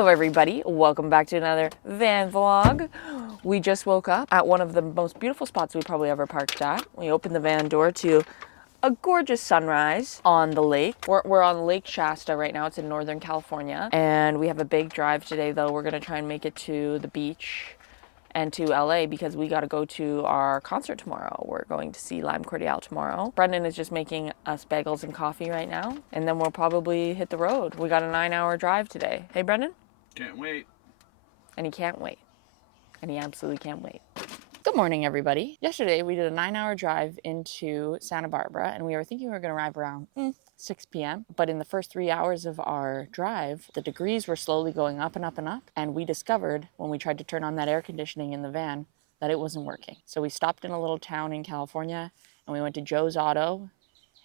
Hello everybody, welcome back to another van vlog. We just woke up at one of the most beautiful spots we probably ever parked at. We opened the van door to a gorgeous sunrise on the lake. We're on Lake Shasta right now. It's in Northern California. And we have a big drive today though. We're gonna try and make it to the beach and to LA because we got to go to our concert tomorrow. We're going to see Cordiale tomorrow. Brendan is just making us bagels and coffee right now, and then we'll probably hit the road. We got a 9-hour drive today. Hey, Brendan? Can't wait. And he can't wait. And he absolutely can't wait. Good morning, everybody. Yesterday, we did a 9-hour drive into Santa Barbara, and we were thinking we were going to arrive around 6 p.m. But in the first 3 hours of our drive, the degrees were slowly going up and up and up. And we discovered when we tried to turn on that air conditioning in the van that it wasn't working. So we stopped in a little town in California, and we went to Joe's Auto,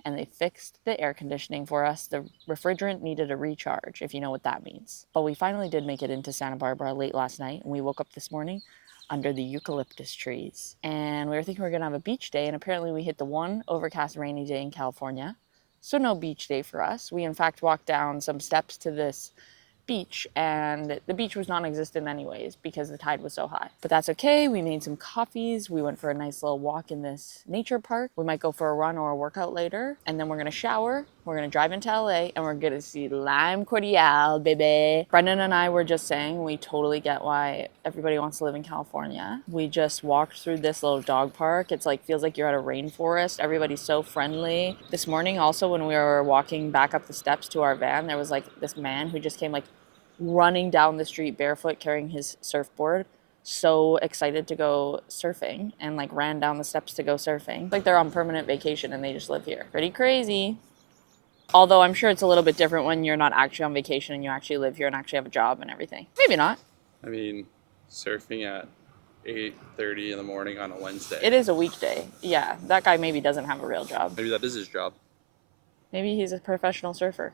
and they fixed the air conditioning for us. The refrigerant needed a recharge, if you know what that means. But we finally did make it into Santa Barbara late last night, and we woke up this morning under the eucalyptus trees. And we were thinking we were gonna have a beach day, and apparently we hit the one overcast rainy day in California. So no beach day for us. We in fact walked down some steps to this beach, and the beach was non-existent anyways because the tide was so high. But that's okay. We made some coffees. We went for a nice little walk in this nature park. We might go for a run or a workout later, and then we're gonna shower. We're gonna drive into LA, and we're gonna see Cordiale, baby. Brendan and I were just saying we totally get why everybody wants to live in California. We just walked through this little dog park. It's like feels like you're at a rainforest. Everybody's so friendly. This morning also when we were walking back up the steps to our van, there was like this man who just came like running down the street barefoot carrying his surfboard, so excited to go surfing, and like ran down the steps to go surfing. Like they're on permanent vacation and they just live here. Pretty crazy. Although I'm sure it's a little bit different when you're not actually on vacation and you actually live here and actually have a job and everything. Maybe not. I mean, surfing at 8:30 in the morning on a Wednesday. It is a weekday. Yeah, that guy maybe doesn't have a real job. Maybe that is his job. Maybe he's a professional surfer.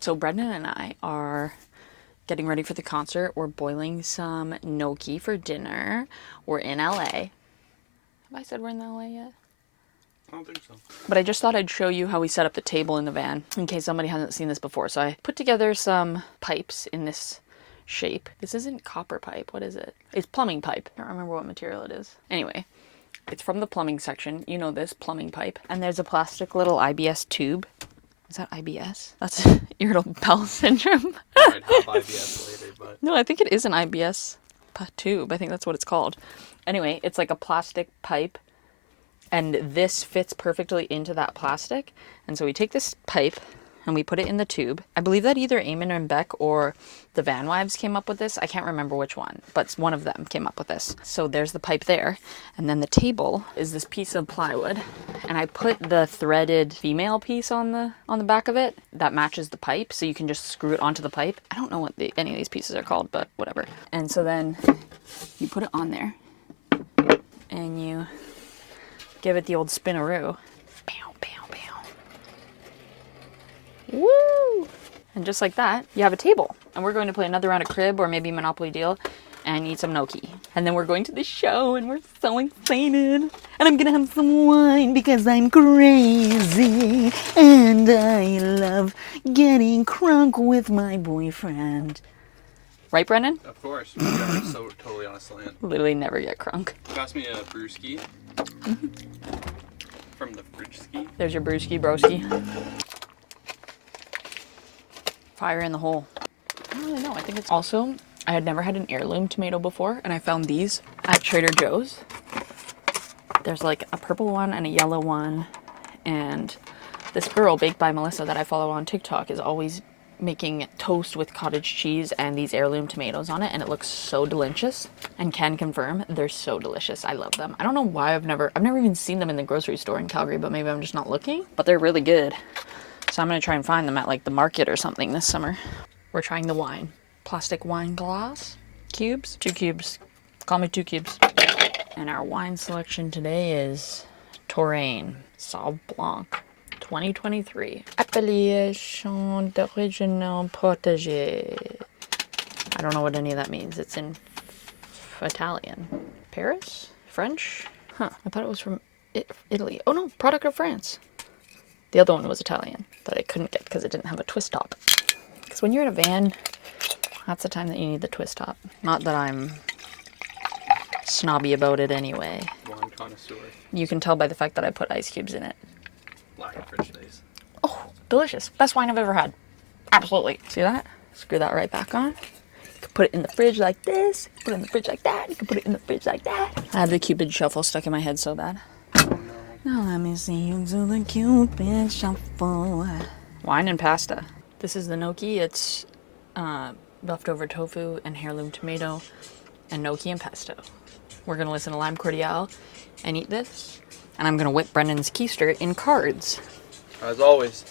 So Brendan and I are getting ready for the concert. We're boiling some gnocchi for dinner. We're in LA. Have I said we're in LA yet? I don't think so. But I just thought I'd show you how we set up the table in the van in case somebody hasn't seen this before. So I put together some pipes in this shape. This isn't copper pipe. What is it? It's plumbing pipe. I don't remember what material it is. Anyway, it's from the plumbing section. You know this, plumbing pipe. And there's a plastic little IBS tube. Is that IBS? That's irritable bowel syndrome. I might have IBS later, but... No, I think it is an IBS tube. I think that's what it's called. Anyway, it's like a plastic pipe, and this fits perfectly into that plastic. And so we take this pipe and we put it in the tube. I believe that either Eamon and Beck or the Van Wives came up with this. I can't remember which one, but one of them came up with this. So there's the pipe there. And then the table is this piece of plywood. And I put the threaded female piece on the back of it that matches the pipe. So you can just screw it onto the pipe. I don't know what any of these pieces are called, but whatever. And so then you put it on there and you give it the old spinaroo. Woo! And just like that, you have a table. And we're going to play another round of crib or maybe Monopoly Deal and eat some gnocchi. And then we're going to the show and we're so excited. And I'm gonna have some wine because I'm crazy. And I love getting crunk with my boyfriend. Right, Brendan? Of course. We are so totally on a slant. Literally never get crunk. Pass me a brewski. From the fridge ski. There's your brewski broski. Fire in the hole. I don't really know. I think it's also, I had never had an heirloom tomato before, and I found these at Trader Joe's. There's like a purple one and a yellow one, and this girl, Baked by Melissa, that I follow on TikTok is always making toast with cottage cheese and these heirloom tomatoes on it, and it looks so delicious, and can confirm they're so delicious. I love them. I don't know why I've never even seen them in the grocery store in Calgary, but maybe I'm just not looking, but they're really good. So I'm gonna try and find them at like the market or something this summer. We're trying the wine. Plastic wine glass. Cubes? 2 cubes. Call me 2 cubes. And our wine selection today is Touraine Sauv Blanc 2023. Appellation d'origine protégée. I don't know what any of that means. It's in Italian. Paris? French? Huh. I thought it was from Italy. Oh no, product of France. The other one was Italian that I couldn't get because it didn't have a twist top. Because when you're in a van, that's the time that you need the twist top. Not that I'm snobby about it anyway. Wine connoisseur. You can tell by the fact that I put ice cubes in it. Lack of fridge space. Oh, delicious. Best wine I've ever had. Absolutely. See that? Screw that right back on. You can put it in the fridge like this. Put it in the fridge like that. You can put it in the fridge like that. I have the Cupid shuffle stuck in my head so bad. Oh no. Now let me see you do the Cupid shuffle. Wine and pasta. This is the gnocchi. It's leftover tofu and heirloom tomato and gnocchi and pesto. We're gonna listen to Lime Cordiale and eat this. And I'm gonna whip Brendan's keister in cards. As always.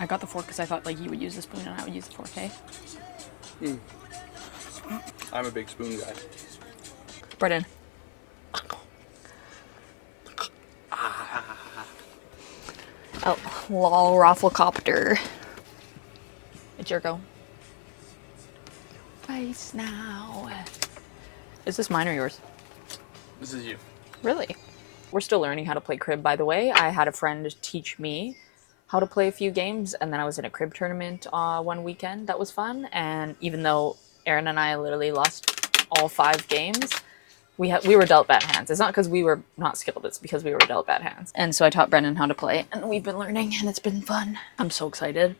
I got the fork because I thought like you would use the spoon and I would use the fork, hey? I'm a big spoon guy. Brendan. Oh, lol, rafflecopter. It's your go. Face now. Is this mine or yours? This is you. Really? We're still learning how to play crib, by the way. I had a friend teach me how to play a few games, and then I was in a crib tournament one weekend. That was fun, and even though Aaron and I literally lost all 5 games, we were dealt bad hands. It's not because we were not skilled, it's because we were dealt bad hands. And so I taught Brendan how to play, and we've been learning, and it's been fun. I'm so excited.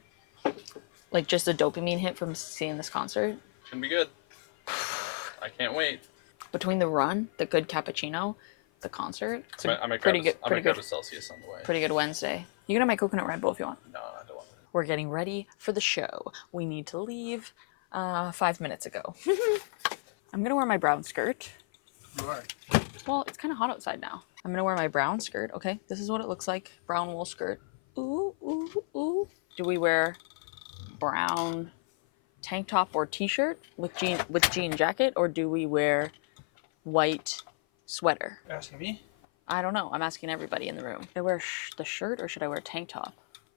Like, just a dopamine hit from seeing this concert. It's gonna be good. I can't wait. Between the run, the good cappuccino, the concert, it's I might pretty grab good a Celsius on the way. pretty good Wednesday. You can have my coconut Red Bull if you want. No, I don't want it. We're getting ready for the show. We need to leave 5 minutes ago. I'm gonna wear my brown skirt. You are. Well, it's kind of hot outside now. I'm gonna wear my brown skirt. Okay, this is what it looks like. Brown wool skirt. Ooh, ooh, ooh. Do we wear brown tank top or t-shirt with jean jacket, or do we wear white sweater? You're asking me? I don't know. I'm asking everybody in the room. Should I wear the shirt or should I wear tank top?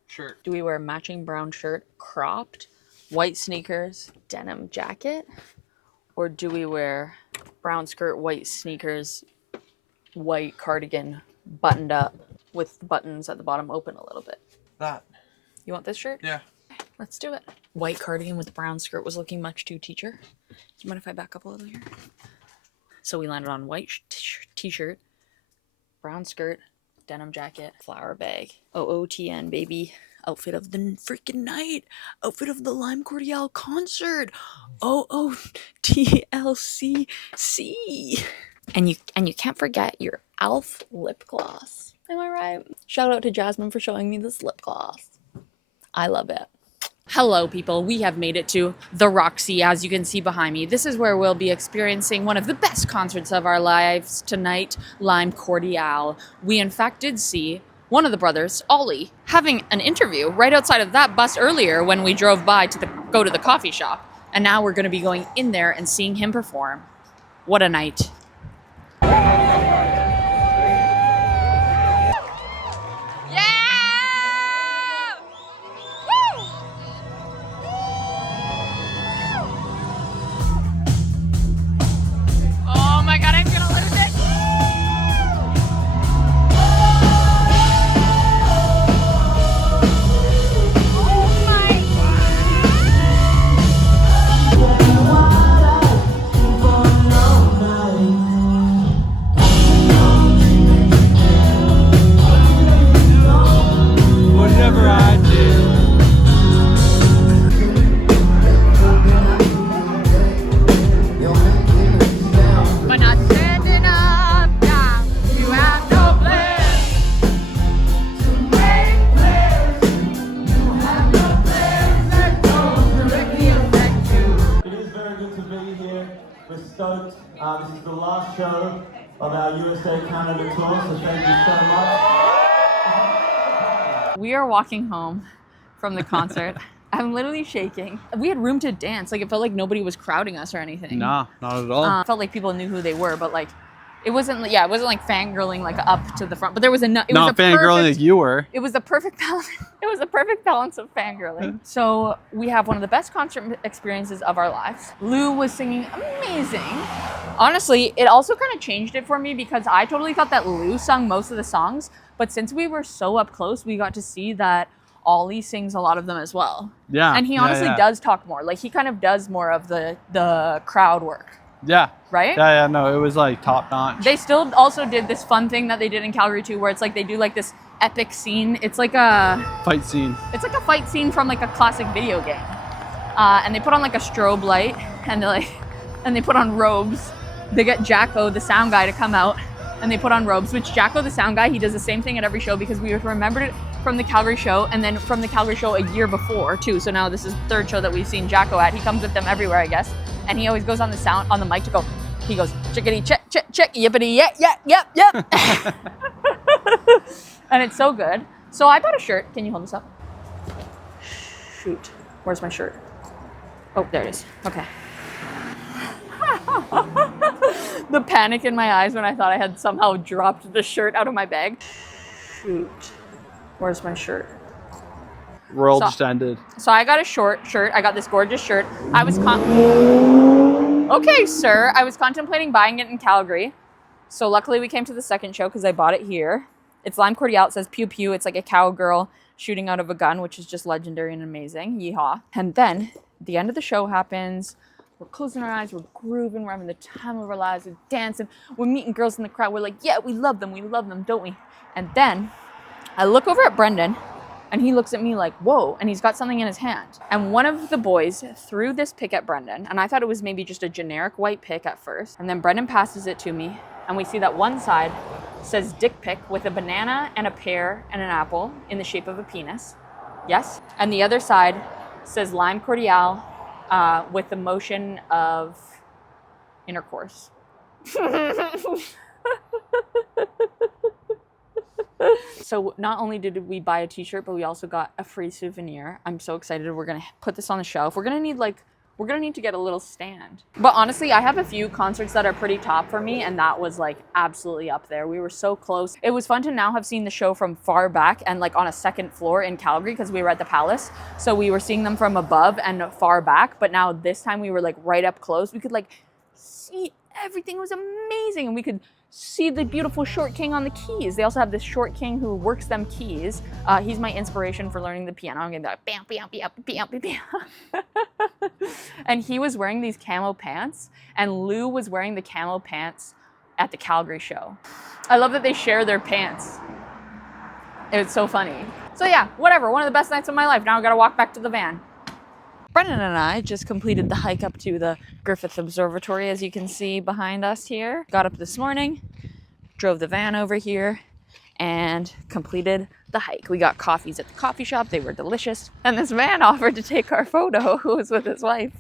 Shirt. Do we wear matching brown shirt, cropped, white sneakers, denim jacket? Or do we wear brown skirt, white sneakers, white cardigan, buttoned up with buttons at the bottom open a little bit? That. You want this shirt? Yeah. Let's do it. White cardigan with brown skirt was looking much too teacher. Do you mind if I back up a little here? So we landed on white t-shirt, brown skirt, denim jacket, flower bag. OOTN, baby. Outfit of the freaking night. Outfit of the Lime Cordiale concert. OOTLCC. And you can't forget your Elf lip gloss. Am I right? Shout out to Jasmine for showing me this lip gloss. I love it. Hello, people. We have made it to the Roxy, as you can see behind me. This is where we'll be experiencing one of the best concerts of our lives tonight, Lime Cordiale. We, in fact, did see one of the brothers, Ollie, having an interview right outside of that bus earlier when we drove by to go to the coffee shop. And now we're going to be going in there and seeing him perform. What a night. This is the last show of our USA Canada tour, so thank you so much. We are walking home from the concert. I'm literally shaking. We had room to dance. Like, it felt like nobody was crowding us or anything. Nah, not at all. Felt like people knew who they were, but like, It wasn't like fangirling like up to the front, but there was enough. Not fangirling like you were. It was the perfect balance. It was the perfect balance of fangirling. So we have one of the best concert experiences of our lives. Lou was singing amazing. Honestly, it also kind of changed it for me because I totally thought that Lou sung most of the songs, but since we were so up close, we got to see that Ollie sings a lot of them as well. Yeah. And he honestly does talk more. Like he kind of does more of the crowd work. Yeah. Right? Yeah, no, it was like top notch. They still also did this fun thing that they did in Calgary too, where it's like they do like this epic scene. It's like a fight scene. It's like a fight scene from like a classic video game. And they put on like a strobe light and they put on robes. They get Jacko, the sound guy, to come out and they put on robes, which Jacko, the sound guy, he does the same thing at every show because we remembered it from the Calgary show and then from the Calgary show a year before too. So now this is the third show that we've seen Jacko at. He comes with them everywhere, I guess. And he always goes on the mic to go, he goes, chickadee, check, check, check, yippity, yep. And it's so good. So I bought a shirt. Can you hold this up? Shoot. Where's my shirt? Oh, there it is. Okay. The panic in my eyes when I thought I had somehow dropped the shirt out of my bag. Shoot. Where's my shirt? World just ended. So I got a short shirt. I got this gorgeous shirt. Okay, sir. I was contemplating buying it in Calgary. So luckily we came to the second show because I bought it here. It's lime cordiale. It says pew pew. It's like a cowgirl shooting out of a gun, which is just legendary and amazing. Yeehaw. And then the end of the show happens. We're closing our eyes. We're grooving. We're having the time of our lives. We're dancing. We're meeting girls in the crowd. We're like, yeah, we love them. We love them, don't we? And then I look over at Brendan. And he looks at me like, whoa, and he's got something in his hand. And one of the boys threw this pick at Brendan, and I thought it was maybe just a generic white pick at first. And then Brendan passes it to me, and we see that one side says dick pic with a banana and a pear and an apple in the shape of a penis. Yes? And the other side says lime cordiale with the motion of intercourse. So not only did we buy a t-shirt, but we also got a free souvenir. I'm so excited. We're going to put this on the shelf. We're going to need to get a little stand. But honestly, I have a few concerts that are pretty top for me, and that was like absolutely up there. We were so close. It was fun to now have seen the show from far back and like on a second floor in Calgary because we were at the Palace. So we were seeing them from above and far back, but now this time we were like right up close. We could like see everything. It was amazing. And we could see the beautiful short king on the keys. They also have this short king who works them keys. He's my inspiration for learning the piano. I'm gonna be like, bam, bam, bam, bam, bam. And he was wearing these camo pants, and Lou was wearing the camo pants at the Calgary show. I love that they share their pants. It's so funny. So yeah, whatever. One of the best nights of my life. Now I gotta walk back to the van. Brendan and I just completed the hike up to the Griffith Observatory, as you can see behind us here. Got up this morning, drove the van over here, and completed the hike. We got coffees at the coffee shop. They were delicious. And this man offered to take our photo, who was with his wife,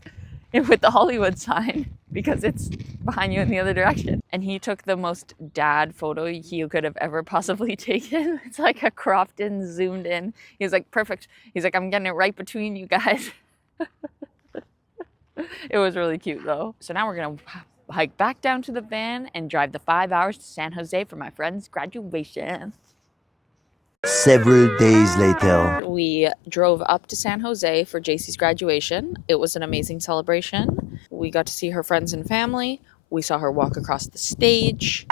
with the Hollywood sign, because it's behind you in the other direction. And he took the most dad photo he could have ever possibly taken. It's like a cropped in, zoomed in. He was like, perfect. He's like, I'm getting it right between you guys. It was really cute though. So now we're gonna hike back down to the van and drive the 5 hours to San Jose for my friend's graduation. Several days later. We drove up to San Jose for JC's graduation. It was an amazing celebration. We got to see her friends and family. We saw her walk across the stage.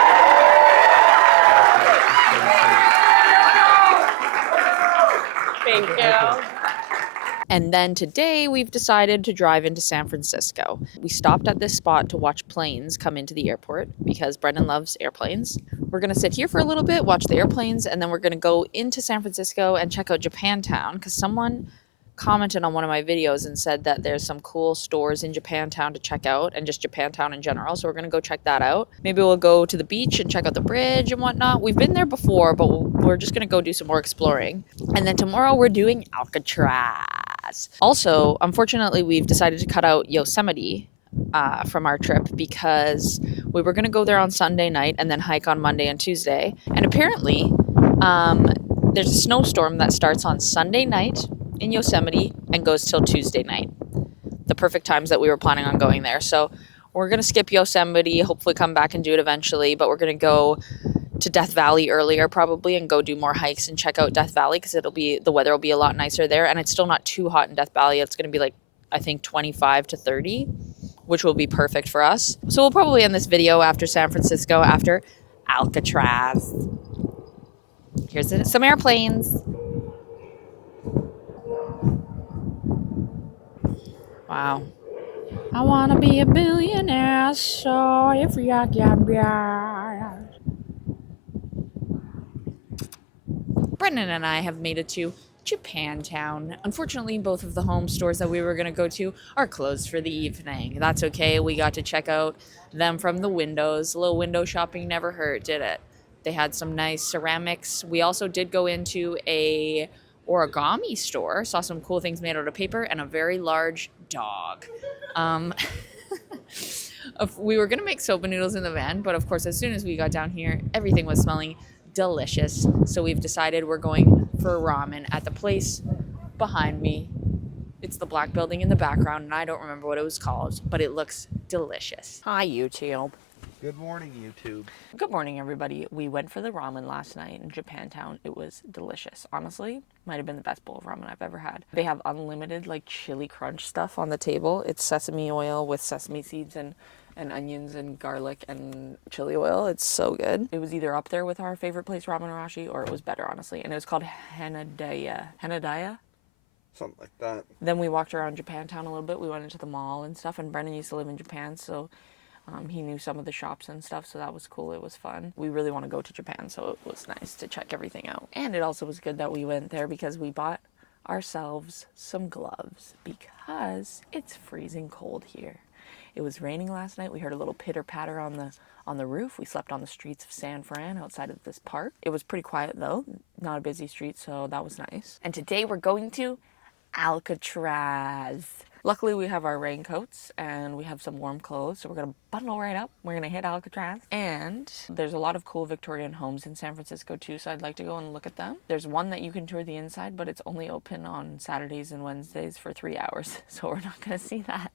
Thank you. And then today we've decided to drive into San Francisco. We stopped at this spot to watch planes come into the airport because Brendan loves airplanes. We're gonna sit here for a little bit, watch the airplanes, and then we're gonna go into San Francisco and check out Japantown because someone commented on one of my videos and said that there's some cool stores in Japantown to check out and just Japantown in general. So we're gonna go check that out. Maybe we'll go to the beach and check out the bridge and whatnot. We've been there before, but we're just gonna go do some more exploring. And then tomorrow we're doing Alcatraz. Also, unfortunately, we've decided to cut out Yosemite from our trip because we were gonna go there on Sunday night and then hike on Monday and Tuesday. And apparently, there's a snowstorm that starts on Sunday night in Yosemite and goes till Tuesday night. The perfect times that we were planning on going there. So We're going to skip Yosemite, hopefully come back and do it eventually, but we're going to go to Death Valley earlier probably and go do more hikes and check out Death Valley because the weather will be a lot nicer there, and it's still not too hot in Death Valley. It's going to be like, I think 25 to 30, which will be perfect for us. So we'll probably end this video after San Francisco, after Alcatraz. Here's some airplanes. Wow. I want to be a billionaire, so if you can be. Brendan and I have made it to Japantown. Unfortunately, both of the home stores that we were going to go to are closed for the evening. That's okay. We got to check out them from the windows. A little window shopping never hurt, did it? They had some nice ceramics. We also did go into a origami store, saw some cool things made out of paper, and a very large dog. We were going to make soba noodles in the van, but of course, as soon as we got down here, everything was smelling delicious. So we've decided we're going for ramen at the place behind me. It's the black building in the background, and I don't remember what it was called, but it looks delicious. Hi, YouTube. Good morning, YouTube. Good morning, everybody. We went for the ramen last night in Japantown. It was delicious. Honestly, might have been the best bowl of ramen I've ever had. They have unlimited like chili crunch stuff on the table. It's sesame oil with sesame seeds and onions and garlic and chili oil. It's so good. It was either up there with our favorite place, Ramen Arashi, or it was better, honestly. And it was called Hanadaya. Hanadaya? Something like that. Then we walked around Japantown a little bit. We went into the mall and stuff, and Brendan used to live in Japan, so he knew some of the shops and stuff, so that was cool. It was fun. We really want to go to Japan, so it was nice to check everything out. And it also was good that we went there because we bought ourselves some gloves because it's freezing cold here. It was raining last night. We heard a little pitter patter on the roof. We slept on the streets of San Fran outside of this park. It was pretty quiet though, not a busy street, so that was nice. And today we're going to Alcatraz. Luckily, we have our raincoats and we have some warm clothes, so we're going to bundle right up. We're going to hit Alcatraz. And there's a lot of cool Victorian homes in San Francisco too, so I'd like to go and look at them. There's one that you can tour the inside, but it's only open on Saturdays and Wednesdays for 3 hours, so we're not going to see that.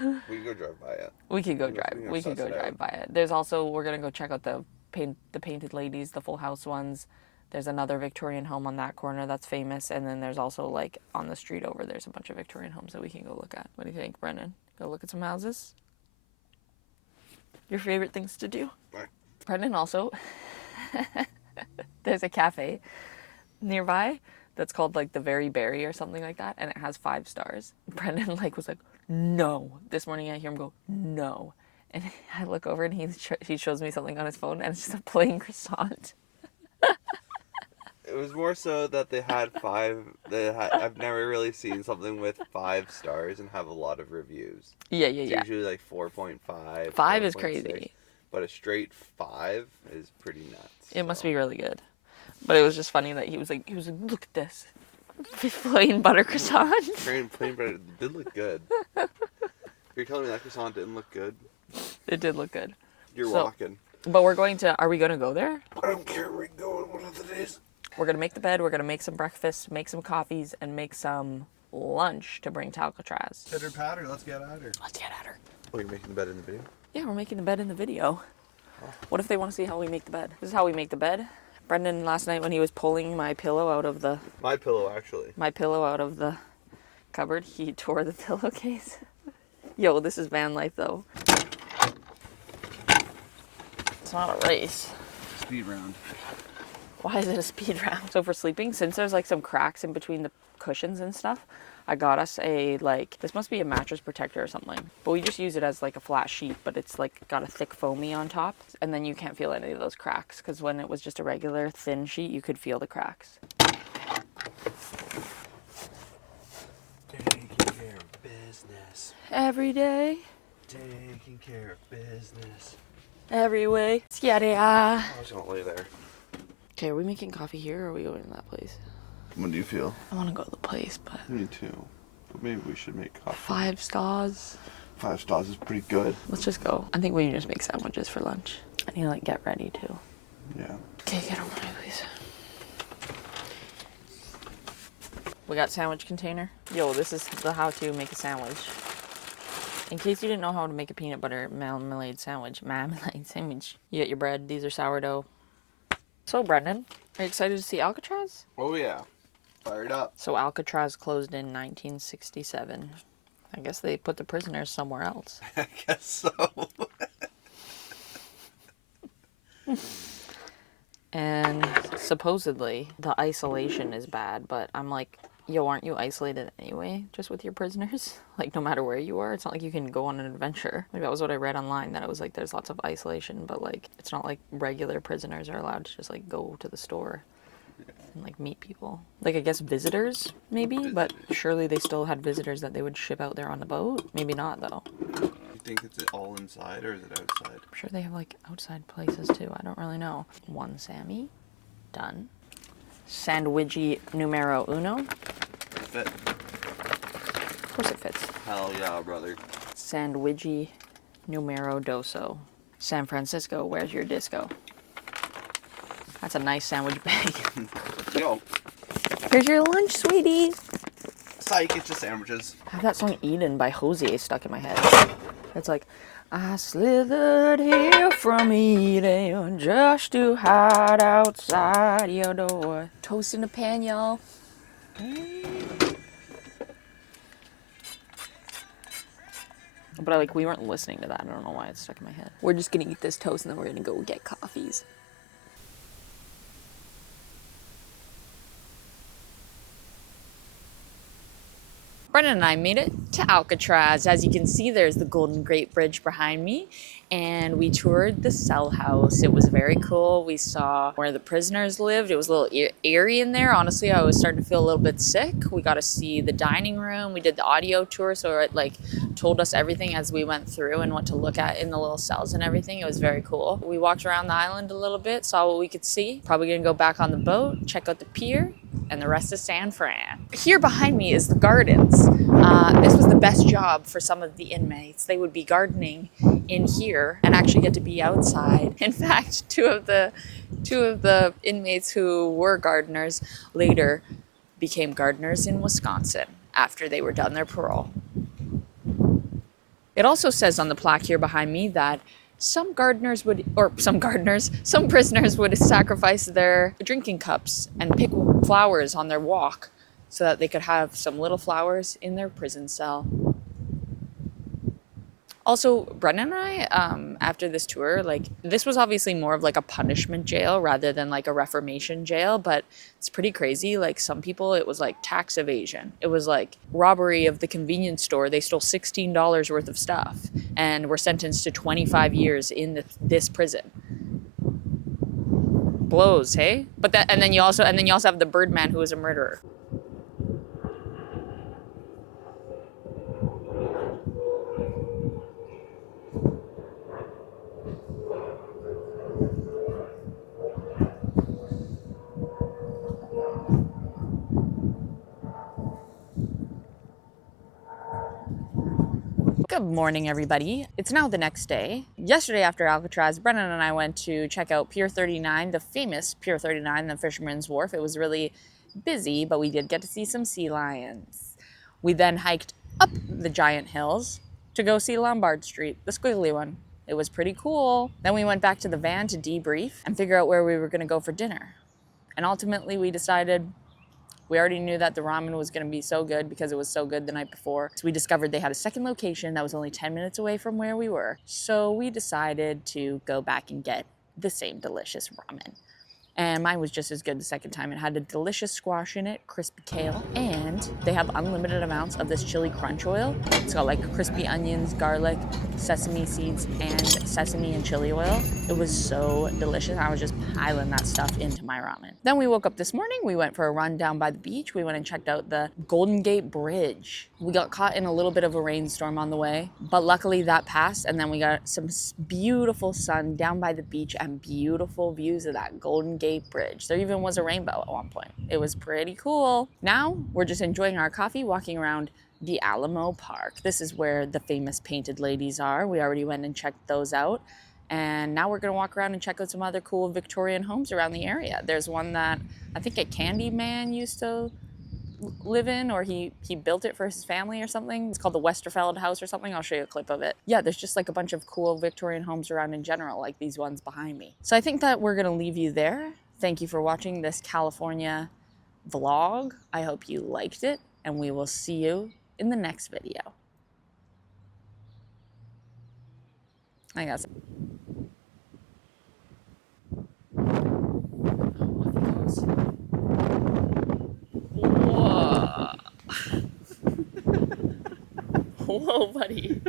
We could go drive by it. We could go drive by it. There's also, we're going to go check out the Painted Ladies, the Full House ones. There's another Victorian home on that corner that's famous, and then there's also, like, on the street over there's a bunch of Victorian homes that we can go look at. What do you think, Brendan? Go look at some houses? Your favorite things to do? Right. Brendan also, there's a cafe nearby that's called, like, the Very Berry or something like that, and it has 5 stars. Brendan, like, was like, no. This morning I hear him go, no. And I look over and he shows me something on his phone, and it's just a plain croissant. It was more so that they had 5. I've never really seen something with 5 stars and have a lot of reviews. Yeah. It's usually like 4.5. 5 is 4.6, crazy. but a straight 5 is pretty nuts. It must be really good. But it was just funny that he was like, look at this. Plain butter croissant. Plain butter. It did look good. You're telling me that croissant didn't look good? It did look good. You're So- walking. But are we going to go there? I don't care where we're going, what are the days? We're going to make the bed, we're going to make some breakfast, make some coffees, and make some lunch to bring to Alcatraz. Pitter patter, let's get at her. Let's get at her. Oh, you're making the bed in the video? Yeah, we're making the bed in the video. What if they want to see how we make the bed? This is how we make the bed. Brendan, last night when he was pulling my pillow out of the cupboard, he tore the pillowcase. Yo, this is van life though. It's not a race. Speed round. Why is it a speed round? So for sleeping, since there's like some cracks in between the cushions and stuff, I got us this must be a mattress protector or something. But we just use it as like a flat sheet, but it's like got a thick foamy on top. And then you can't feel any of those cracks, because when it was just a regular thin sheet, you could feel the cracks. Taking care of business. Every day, Taking care of business. every way. Yeah. I was gonna lay there. Okay, are we making coffee here or are we going to that place? What do you feel? I want to go to the place, but Me too. But maybe we should make coffee. 5 stars. 5 stars is pretty good. Let's just go. I think we can just make sandwiches for lunch. I need to like get ready too. Yeah. Okay, get on my please. We got sandwich container. Yo, this is the how to make a sandwich. In case you didn't know how to make a peanut butter marmalade sandwich, you get your bread. These are sourdough. So, Brendan, are you excited to see Alcatraz? Oh yeah, fired up. So, Alcatraz closed in 1967. I guess they put the prisoners somewhere else. I guess so. And supposedly the isolation is bad, but I'm like, yo, aren't you isolated anyway, just with your prisoners? Like, no matter where you are, it's not like you can go on an adventure. Like, that was what I read online, that it was like there's lots of isolation, but like it's not like regular prisoners are allowed to just like go to the store and like meet people. Like, I guess visitors maybe, but surely they still had visitors that they would ship out there on the boat. Maybe not though. You think it's all inside or is it outside? I'm sure they have like outside places too. I don't really know. One Sammy. Done. Sandwichi numero uno. Fit. Of course it fits. Hell yeah, brother. Sandwichi numero doso. San Francisco, where's your disco? That's a nice sandwich bag. Yo, Here's your lunch, sweetie. psych, get your sandwiches. I have that song Eden by Hosier stuck in my head. It's like, I slithered here from Eden just to hide outside your door. Toast in the pan, y'all. But we weren't listening to that. I don't know why it's stuck in my head. We're just gonna eat this toast and then we're gonna go get coffees. Brendan and I made it to Alcatraz. As you can see, there's the Golden Gate Bridge behind me, and we toured the cell house. It was very cool. We saw where the prisoners lived. It was a little eerie in there. Honestly, I was starting to feel a little bit sick. We got to see the dining room. We did the audio tour, so it told us everything as we went through and what to look at in the little cells and everything. It was very cool. We walked around the island a little bit, saw what we could see. Probably gonna go back on the boat, check out the pier, and the rest is San Fran. Here behind me is the gardens. This was the best job for some of the inmates. They would be gardening in here and actually get to be outside. In fact, two of the inmates who were gardeners later became gardeners in Wisconsin after they were done their parole. It also says on the plaque here behind me that some prisoners would sacrifice their drinking cups and pick flowers on their walk so that they could have some little flowers in their prison cell. Also, Brendan and I, after this tour, this was obviously more of a punishment jail rather than a reformation jail, but it's pretty crazy. Some people, it was tax evasion. It was robbery of the convenience store. They stole $16 worth of stuff and were sentenced to 25 years in this prison. Blows, hey? And then you also have the Birdman, who was a murderer. Good morning, everybody. It's now the next day. Yesterday after Alcatraz, Brennan and I went to check out Pier 39, the famous Pier 39, the Fisherman's Wharf. It was really busy, but we did get to see some sea lions. We then hiked up the giant hills to go see Lombard Street, the squiggly one. It was pretty cool. Then we went back to the van to debrief and figure out where we were going to go for dinner. And ultimately, we decided we already knew that the ramen was going to be so good because it was so good the night before. So we discovered they had a second location that was only 10 minutes away from where we were. So we decided to go back and get the same delicious ramen. And mine was just as good the second time. It had a delicious squash in it, crispy kale, and they have unlimited amounts of this chili crunch oil. It's got crispy onions, garlic, sesame seeds, and sesame and chili oil. It was so delicious. I was just piling that stuff into my ramen. Then we woke up this morning. We went for a run down by the beach. We went and checked out the Golden Gate Bridge. We got caught in a little bit of a rainstorm on the way, but luckily that passed, and then we got some beautiful sun down by the beach and beautiful views of that Golden Gate Bridge. There even was a rainbow at one point. It was pretty cool. Now we're just enjoying our coffee, walking around the Alamo Park. This is where the famous painted ladies are. We already went and checked those out. And now we're gonna walk around and check out some other cool Victorian homes around the area. There's one that I think a Candyman used to live in, or he built it for his family or something. It's called the Westerfeld House or something. I'll show you a clip of it. Yeah, there's just like a bunch of cool Victorian homes around in general, like these ones behind me. So I think that we're gonna leave you there. Thank you for watching this California vlog. I hope you liked it, and we will see you in the next video. I got some. Whoa. Whoa, buddy.